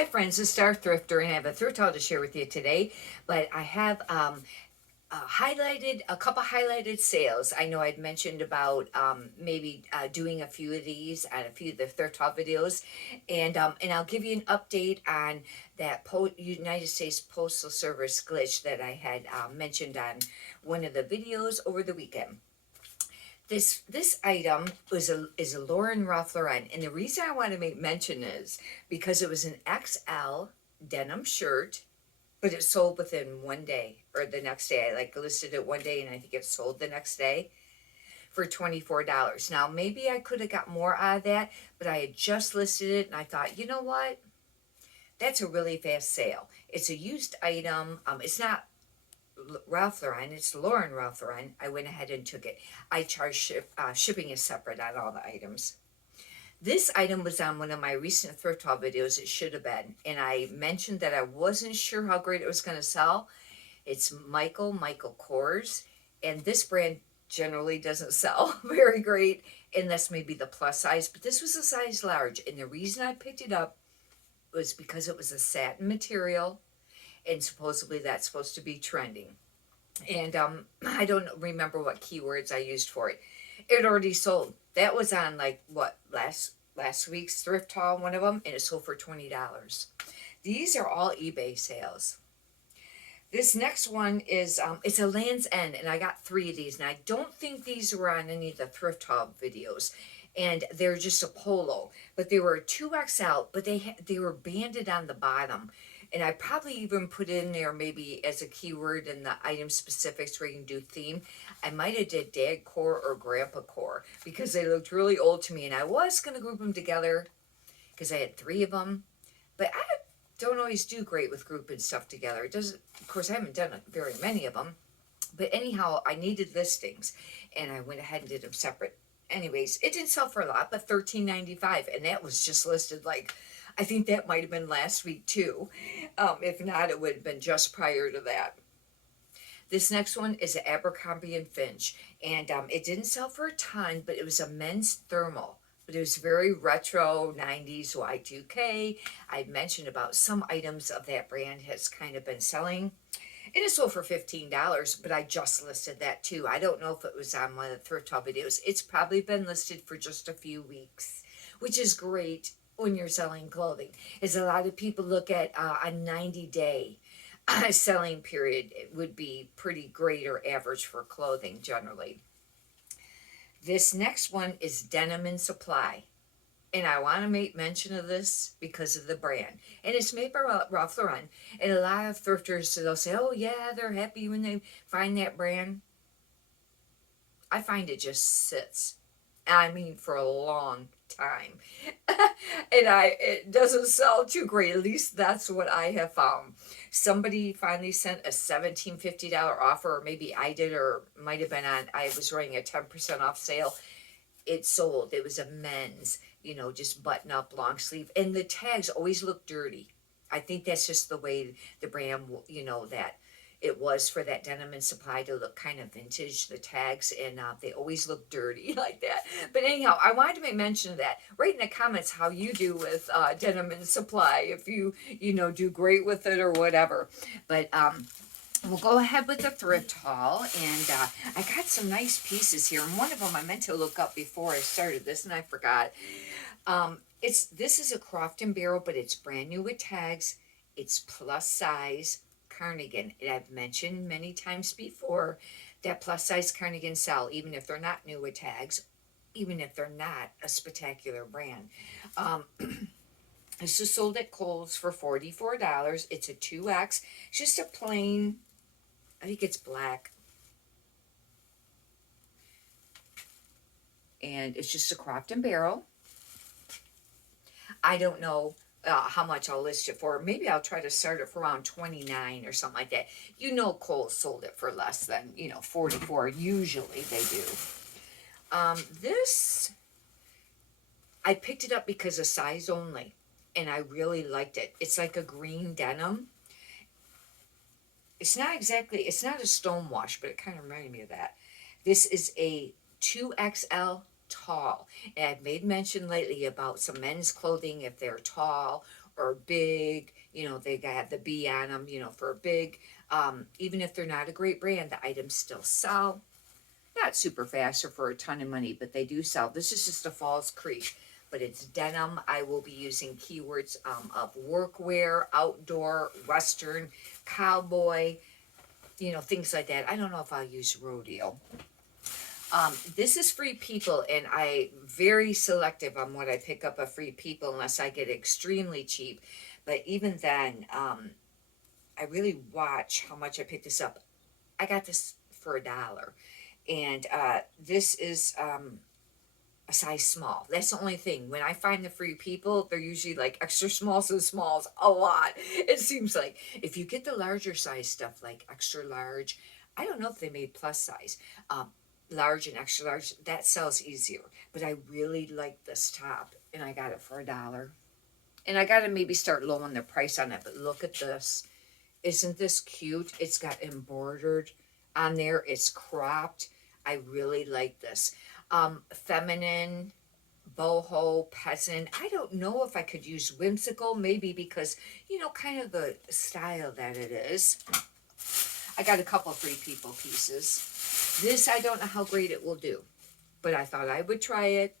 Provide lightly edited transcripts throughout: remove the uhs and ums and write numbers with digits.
Hi friends, it's Star Thrifter, and I have a thrift haul to share with you today. But I have highlighted a couple highlighted sales. I know I'd mentioned about maybe doing a few of these on a few of the thrift haul videos, and I'll give you an update on that United States Postal Service glitch that I had mentioned on one of the videos over the weekend. This item is a Lauren Ralph Lauren, and the reason I want to make mention is because it was an XL denim shirt, but it sold within one day or the next day. I like listed it one day, and I think it sold the next day for $24. Now maybe I could have got more out of that, but I had just listed it, and I thought, you know what? That's a really fast sale. It's a used item. It's not Ralph Lauren, it's Lauren Ralph Lauren. I went ahead and took it. I charge shipping is separate on all the items. This item was on one of my recent thrift haul videos. It should have been, and I mentioned that I wasn't sure how great it was going to sell. It's Michael Kors, and this brand generally doesn't sell very great unless maybe the plus size. But this was a size large, and the reason I picked it up was because it was a satin material, and supposedly that's supposed to be trending. And I don't remember what keywords I used for it. It already sold. That was on like what last week's thrift haul, one of them, and it sold for $20. These are all eBay sales. This next one is it's a Land's End, and I got three of these, and I don't think these were on any of the thrift haul videos. And they're just a polo, but they were a 2XL, but they were banded on the bottom. And I probably even put in there maybe as a keyword in the item specifics where you can do theme. I might have did dad core or grandpa core because they looked really old to me, and I was going to group them together because I had three of them, but I don't always do great with grouping stuff together. It doesn't, of course, I haven't done very many of them, but anyhow, I needed listings, and I went ahead and did them separate. Anyways, it didn't sell for a lot, but $13.95, and that was just listed like, I think that might have been last week too. If not, it would have been just prior to that. This next one is an Abercrombie and Finch, and it didn't sell for a ton, but it was a men's thermal. But it was very retro 90s Y2K. I mentioned about some items of that brand has kind of been selling. It is sold for $15, but I just listed that too. I don't know if it was on one of the thrift haul videos. It's probably been listed for just a few weeks, which is great when you're selling clothing. Is a lot of people look at a 90-day selling period. It would be pretty great or average for clothing generally. This next one is Denim and Supply. And I want to make mention of this because of the brand. And it's made by Ralph Lauren. And a lot of thrifters, they'll say, oh yeah, they're happy when they find that brand. I find it just sits. I mean, for a long time. And it doesn't sell too great. At least that's what I have found. Somebody finally sent a $17.50 offer, or maybe I did, or might have been on, I was running a 10% off sale. It sold. It was a men's, just button up, long sleeve. And the tags always look dirty. I think that's just the way the brand, that it was for that Denim and Supply to look kind of vintage, the tags, and they always look dirty like that. But anyhow, I wanted to make mention of that. Write in the comments how you do with Denim and Supply, if you, do great with it or whatever. But we'll go ahead with the thrift haul, and I got some nice pieces here, and one of them I meant to look up before I started this, and I forgot. This is a Croft and Barrel, but it's brand new with tags. It's plus size cardigan, and I've mentioned many times before that plus size cardigans sell, even if they're not new with tags, even if they're not a spectacular brand. This is sold at Kohl's for $44. It's a 2X. It's just a plain, I think it's black. And it's just a Croft and Barrel. I don't know how much I'll list it for. Maybe I'll try to start it for around 29 or something like that. Kohl's sold it for less than, 44. Usually they do. This, I picked it up because of size only, and I really liked it. It's like a green denim. It's not a stone wash, but it kind of reminded me of that. This is a 2XL tall. And I've made mention lately about some men's clothing, if they're tall or big, they got the B on them, for a big, even if they're not a great brand, the items still sell. Not super fast or for a ton of money, but they do sell. This is just a Falls Creek, but it's denim. I will be using keywords of workwear, outdoor, western, cowboy, things like that. I don't know if I'll use rodeo. This is Free People, and I very selective on what I pick up of Free People unless I get extremely cheap. But even then, I really watch how much I pick this up. I got this for $1, and this is a size small. That's the only thing. When I find the Free People, they're usually like extra smalls and smalls a lot. It seems like if you get the larger size stuff, like extra large, I don't know if they made plus size. Large and extra large, that sells easier. But I really like this top, and I got it for $1. And I got to maybe start lowering the price on it, but look at this. Isn't this cute? It's got embroidered on there. It's cropped. I really like this. Feminine, boho, peasant. I don't know if I could use whimsical, maybe because, kind of the style that it is. I got a couple Free People pieces. This, I don't know how great it will do, but I thought I would try it.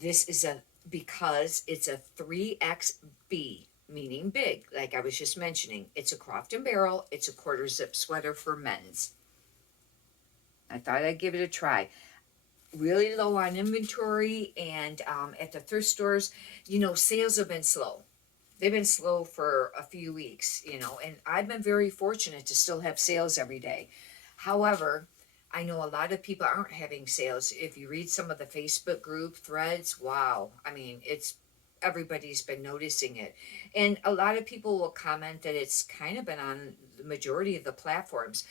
This is because it's a 3XB, meaning big, like I was just mentioning. It's a Croft and Barrel. It's a quarter zip sweater for men's. I thought I'd give it a try. Really low on inventory, and at the thrift stores, sales have been slow. They've been slow for a few weeks, and I've been very fortunate to still have sales every day. However, I know a lot of people aren't having sales. If you read some of the Facebook group threads, wow. I mean, everybody's been noticing it. And a lot of people will comment that it's kind of been on the majority of the platforms.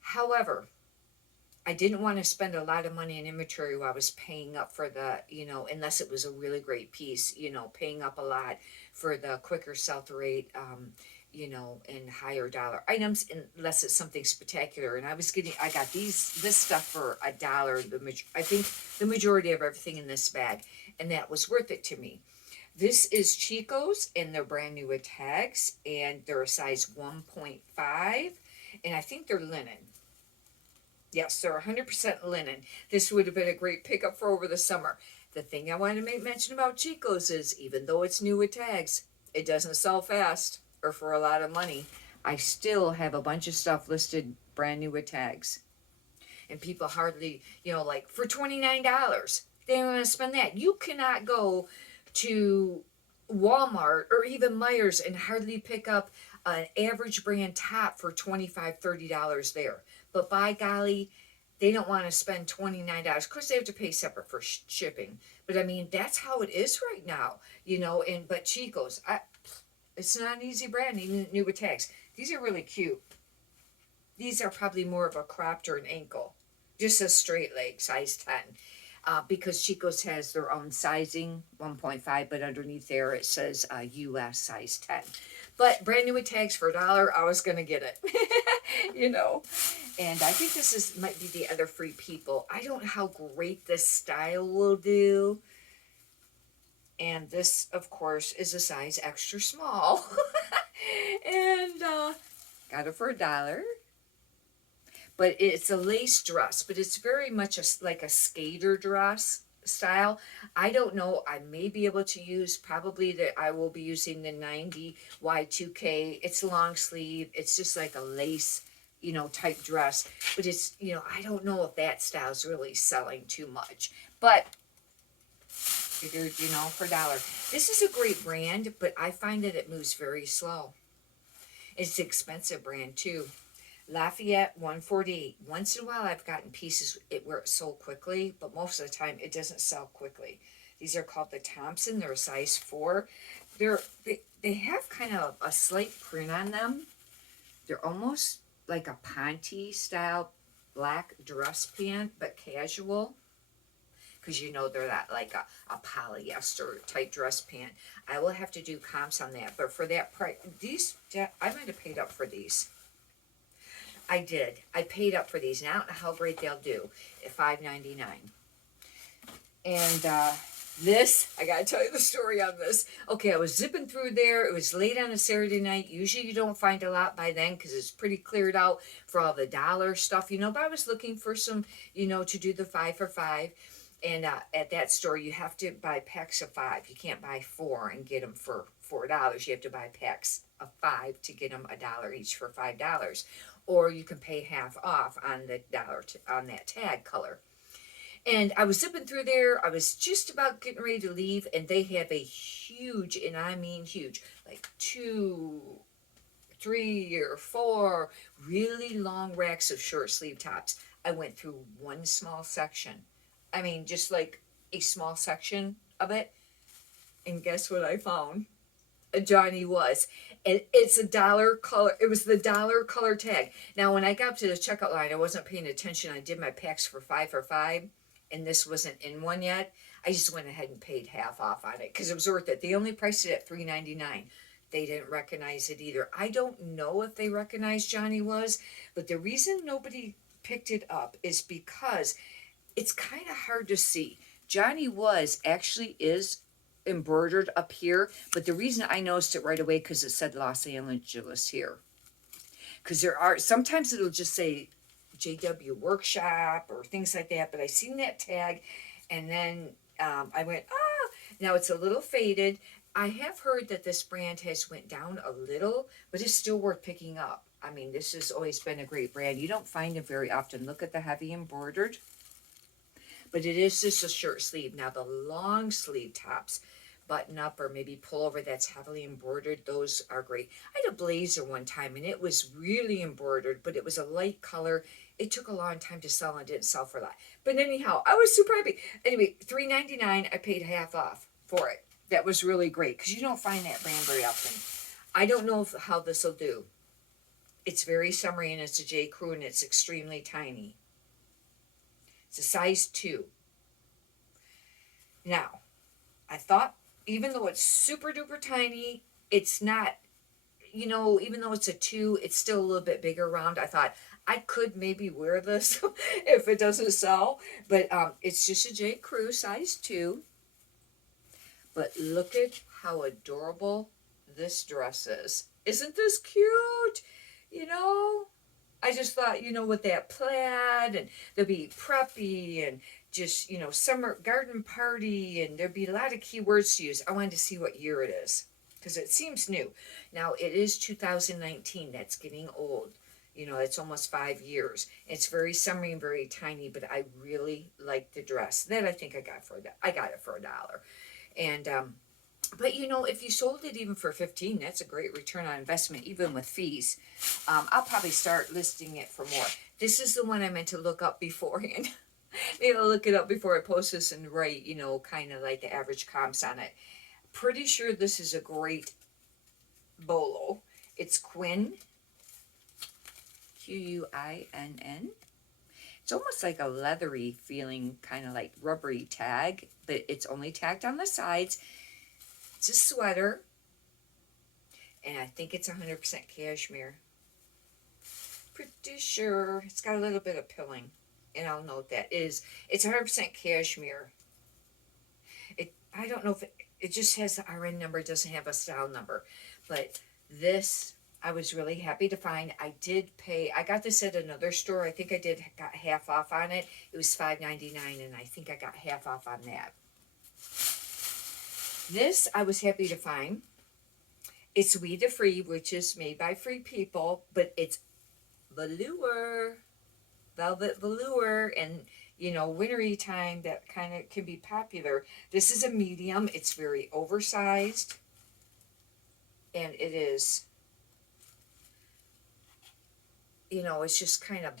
However, I didn't want to spend a lot of money in inventory while I was paying up for the, unless it was a really great piece, paying up a lot for the quicker sell-through rate, and higher dollar items, unless it's something spectacular. And I got this stuff for $1. I think the majority of everything in this bag, and that was worth it to me. This is Chico's, and they're brand new with tags, and they're a size 1.5, and I think they're linen. Yes, they're 100% linen. This would have been a great pickup for over the summer. The thing I want to make mention about Chico's is, even though it's new with tags, it doesn't sell fast or for a lot of money. I still have a bunch of stuff listed brand new with tags. And people hardly, like for $29, they don't want to spend that. You cannot go to Walmart or even Meijer's and hardly pick up an average brand top for $25, $30 there. But by golly, they don't want to spend $29. Of course, they have to pay separate for shipping. But I mean, that's how it is right now, but Chico's, it's not an easy brand, even new with tags. These are really cute. These are probably more of a cropped or an ankle. Just a straight leg, size 10. Because Chico's has their own sizing, 1.5, but underneath there it says US size 10. But brand new with tags for $1, I was going to get it. And I think this might be the other Free People. I don't know how great this style will do. And this, of course, is a size extra small. And got it for $1. But it's a lace dress, but it's very much like a skater dress style. I don't know. I may be able to use, I will be using the 90 Y2K. It's long sleeve. It's just like a lace, type dress. But it's, I don't know if that style is really selling too much. But figured, for $1. This is a great brand, but I find that it moves very slow. It's an expensive brand too. Lafayette 148. Once in a while I've gotten pieces where it sold quickly, but most of the time it doesn't sell quickly. These are called the Thompson. They're a size 4. They have kind of a slight print on them. They're almost like a Ponte style black dress pant, but casual. Because they're not like a polyester type dress pant. I will have to do comps on that. But for that price, I might have paid up for these. I did. I paid up for these. Now I don't know how great they'll do at $5.99. And This, I gotta tell you the story on this. Okay, I was zipping through there. It was late on a Saturday night. Usually you don't find a lot by then because it's pretty cleared out for all the dollar stuff, but I was looking for some, to do the 5 for $5. And at that store, you have to buy packs of 5. You can't buy 4 and get them for $4. You have to buy packs of 5 to get them $1 each for $5. Or you can pay half off on the on that tag color. And I was zipping through there. I was just about getting ready to leave, and they have a huge, and I mean huge, like 2, 3, or 4 really long racks of short sleeve tops. I went through one small section. I mean, just like a small section of it. And guess what I found? A Johnny Was. And it's a dollar color. It was the dollar color tag. Now, when I got up to the checkout line, I wasn't paying attention. I did my packs for 5 for $5, and this wasn't in one yet. I just went ahead and paid half off on it because it was worth it. They only priced it at $3.99. They didn't recognize it either. I don't know if they recognized Johnny Was, but the reason nobody picked it up is because it's kind of hard to see. Johnny Was actually is embroidered up here, but the reason I noticed it right away because it said Los Angeles here. Because there are sometimes it'll just say JW Workshop or things like that, but I seen that tag, and then I went, now it's a little faded. I have heard that this brand has went down a little, but it's still worth picking up. I mean, this has always been a great brand. You don't find it very often. Look at the heavy embroidered. But it is just a short sleeve. Now the long sleeve tops, button up or maybe pull over, that's heavily embroidered, those are great. I had a blazer one time and it was really embroidered, but it was a light color. It took a long time to sell and didn't sell for a lot. But anyhow, I was super happy. Anyway, $3.99, I paid half off for it. That was really great because you don't find that brand very often. I don't know how this will do. It's very summery and it's a J. Crew and it's extremely tiny. It's a size 2. Now, I thought, even though it's super duper tiny, it's not, even though it's a 2, it's still a little bit bigger round. I thought I could maybe wear this if it doesn't sell, but it's just a J. Crew size 2. But look at how adorable this dress is. Isn't this cute? I just thought, with that plaid, and there'll be preppy and just, summer garden party, and there'd be a lot of keywords to use. I wanted to see what year it is because it seems new. Now, it is 2019. That's getting old. It's almost 5 years. It's very summery and very tiny, but I really like the dress. That I think I got it for $1. And but if you sold it even for 15, that's a great return on investment, even with fees. I'll probably start listing it for more. This is the one I meant to look up beforehand. Maybe I'll look it up before I post this and write, kind of like the average comps on it. Pretty sure this is a great bolo. It's Quinn, Quinn. It's almost like a leathery feeling, kind of like rubbery tag, but it's only tacked on the sides. It's a sweater, and I think it's 100% cashmere. Pretty sure. It's got a little bit of pilling, and I'll note that. It's 100% cashmere. I don't know if it just has the RN number, it doesn't have a style number, but this I was really happy to find. I did pay. I got this at another store. I think I got half off on it. It was $5.99, and I think I got half off on that. This I was happy to find. It's We the Free, which is made by Free People, but it's velour, velvet velour, and wintry time that kind of can be popular. This is a medium. It's very oversized, and it is, it's just kind of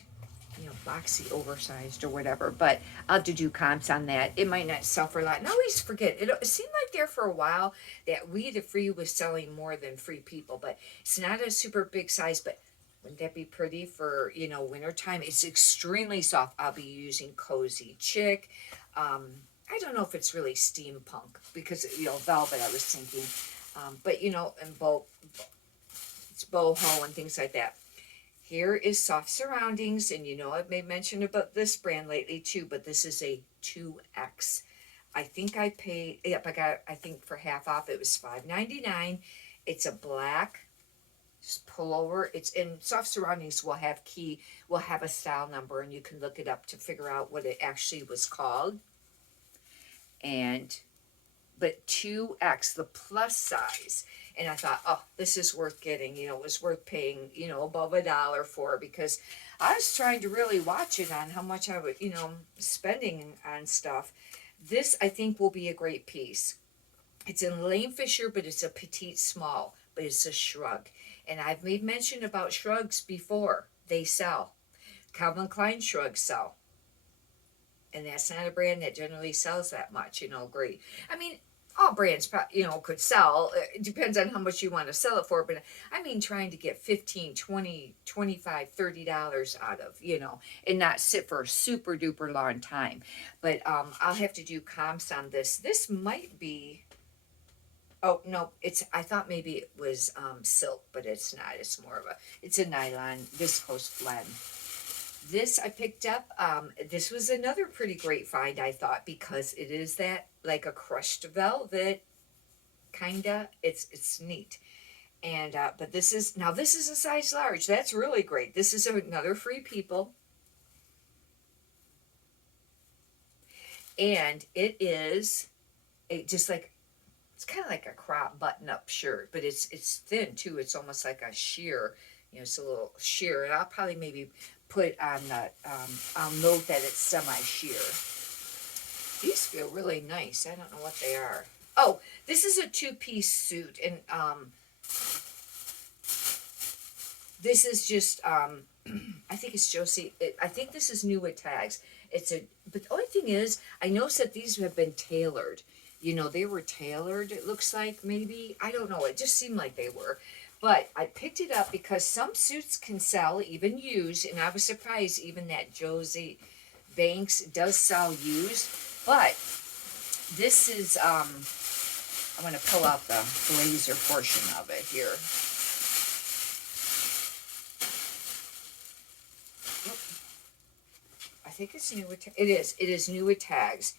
boxy, oversized or whatever, but I'll have to do comps on that. It might not sell for a lot. And I always forget, it seemed like there for a while that We the Free was selling more than Free People, but it's not a super big size, but wouldn't that be pretty for, wintertime? It's extremely soft. I'll be using Cozy Chick. I don't know if it's really steampunk because, velvet, I was thinking. But, and it's boho and things like that. Here is Soft Surroundings, and I've made mention about this brand lately too, but this is a 2X. I think I paid, yep, I got, I think for half off, it was $5.99. It's a black pullover. It's in Soft Surroundings will have a style number, and you can look it up to figure out what it actually was called. And but 2X, the plus size. And I thought, oh, this is worth getting, it was worth paying, above $1 for, because I was trying to really watch it on how much I would, spending on stuff. This, I think, will be a great piece. It's in Lane Fisher, but it's a petite small, but it's a shrug. And I've made mention about shrugs before. They sell. Calvin Klein shrugs sell. And that's not a brand that generally sells that much, great. I mean, all brands, could sell. It depends on how much you want to sell it for. But I mean, trying to get 15, 20, 25, $30 out of, and not sit for a super duper long time. But I'll have to do comps on this. This might be, oh, no, I thought maybe it was silk, but it's not. It's a nylon viscose blend. This I picked up. This was another pretty great find, I thought, because it is that like a crushed velvet, kinda. It's neat, and but this is a size large. That's really great. This is another Free People, and it is just like, it's kind of like a crop button-up shirt, but it's thin too. It's almost like a sheer. It's a little sheer, and I'll probably maybe put on the, I'll note that it's semi-sheer. These feel really nice. I don't know what they are. Oh, this is a two-piece suit, and this is just, I think it's Josie. I think this is new with tags. But the only thing is, I noticed that these have been tailored. They were tailored, it looks like, maybe. I don't know. It just seemed like they were. But I picked it up because some suits can sell, even used, and I was surprised even that Josie Banks does sell used. But this is, I'm going to pull out the blazer portion of it here. I think it's new with, it is new with tags.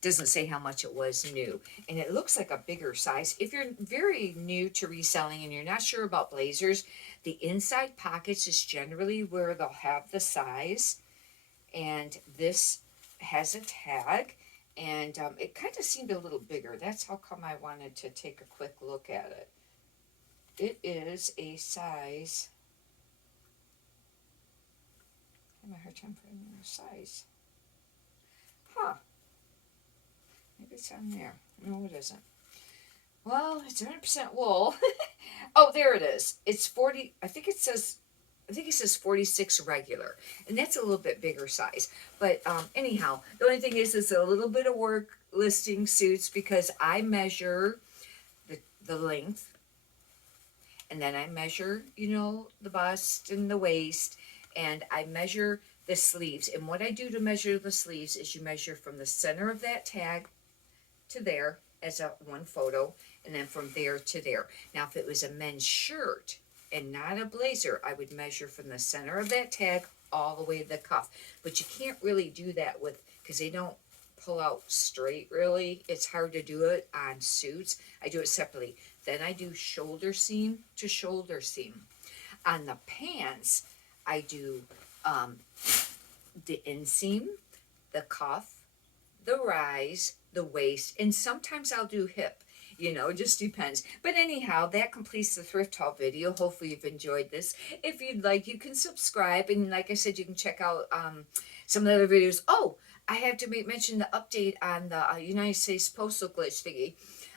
Doesn't say how much it was new, and it looks like a bigger size. If you're very new to reselling and you're not sure about blazers, the inside pockets is generally where they'll have the size, and this has a tag, and it kind of seemed a little bigger. That's how come I wanted to take a quick look at it. It is a size, I'm having a hard time finding a size. Maybe it's on there. No, it isn't. Well, it's 100% wool. Oh, there it is. It's 40. I think it says 46 regular, and that's a little bit bigger size. But anyhow, the only thing is, it's a little bit of work listing suits because I measure the length, and then I measure, the bust and the waist, and I measure the sleeves. And what I do to measure the sleeves is you measure from the center of that tag to there as one photo, and then from there to there. Now, if it was a men's shirt and not a blazer, I would measure from the center of that tag all the way to the cuff. But you can't really do that because they don't pull out straight, really. It's hard to do it on suits. I do it separately. Then I do shoulder seam to shoulder seam. On the pants, I do the inseam, the cuff, the rise, the waist, and sometimes I'll do hip. It just depends. But anyhow, that completes the thrift haul video. Hopefully you've enjoyed this. If you'd like, you can subscribe, and like I said, you can check out some of the other videos. Oh, I have to mention the update on the United States Postal Glitch thingy.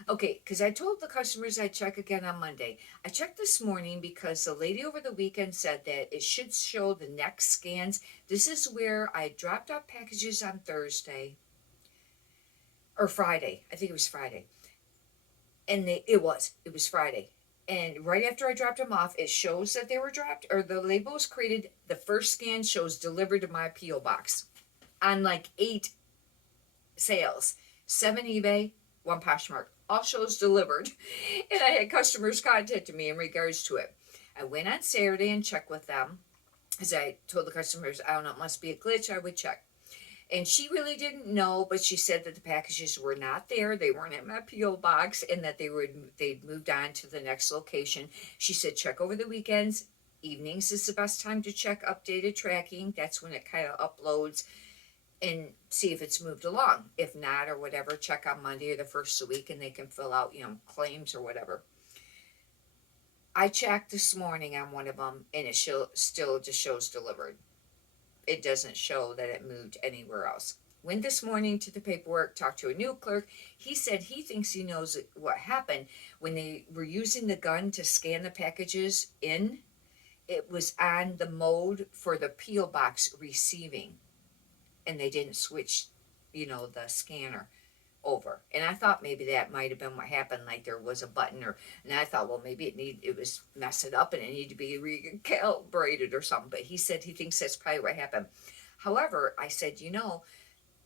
Okay, because I told the customers I'd check again on Monday. I checked this morning because the lady over the weekend said that it should show the next scans. This is where I dropped off packages on Thursday. Or Friday. I think it was Friday. And it was Friday. And right after I dropped them off, it shows that they were dropped, or the label was created. The first scan shows delivered to my P.O. box on like 8 sales. 7 eBay, 1 Poshmark. All shows delivered. And I had customers contacting me in regards to it. I went on Saturday and checked with them. As I told the customers, I don't know, it must be a glitch, I would check. And she really didn't know, but she said that the packages were not there. They weren't in my PO box, and that they'd moved on to the next location. She said check over the weekends. Evenings is the best time to check updated tracking. That's when it kind of uploads and see if it's moved along. If not, or whatever, check on Monday or the first of the week, and they can fill out, claims or whatever. I checked this morning on one of them, and it still just shows delivered. It doesn't show that it moved anywhere else. Went this morning to the paperwork, talked to a new clerk. He said he thinks he knows what happened when they were using the gun to scan the packages in. It was on the mode for the P.O. box receiving, and they didn't switch, the scanner over. And I thought maybe that might have been what happened, like there was a button, and I thought, well, maybe it was messing up and it needed to be recalibrated or something. But he said he thinks that's probably what happened. However, I said,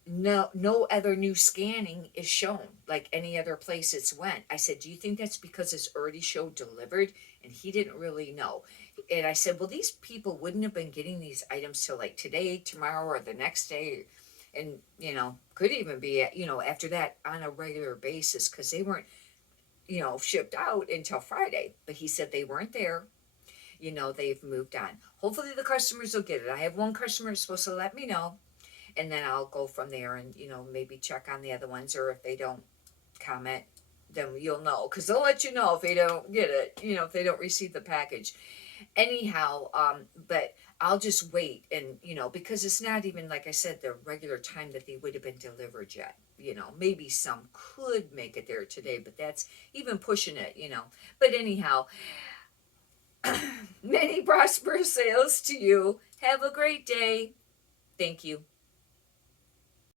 no other new scanning is shown like any other place it's went. I said, do you think that's because it's already showed delivered? And he didn't really know. And I said, well, these people wouldn't have been getting these items till like today, tomorrow, or the next day. And could even be after that on a regular basis, because they weren't shipped out until Friday. But he said they weren't there. They've moved on. Hopefully the customers will get it. I have one customer who's supposed to let me know, and then I'll go from there and maybe check on the other ones, or if they don't comment, then you'll know, because they'll let you know if they don't get it, if they don't receive the package. Anyhow, but I'll just wait, and because it's not even, like I said, the regular time that they would have been delivered yet. Maybe some could make it there today, but that's even pushing it. But anyhow, many prosperous sales to you. Have a great day. Thank you.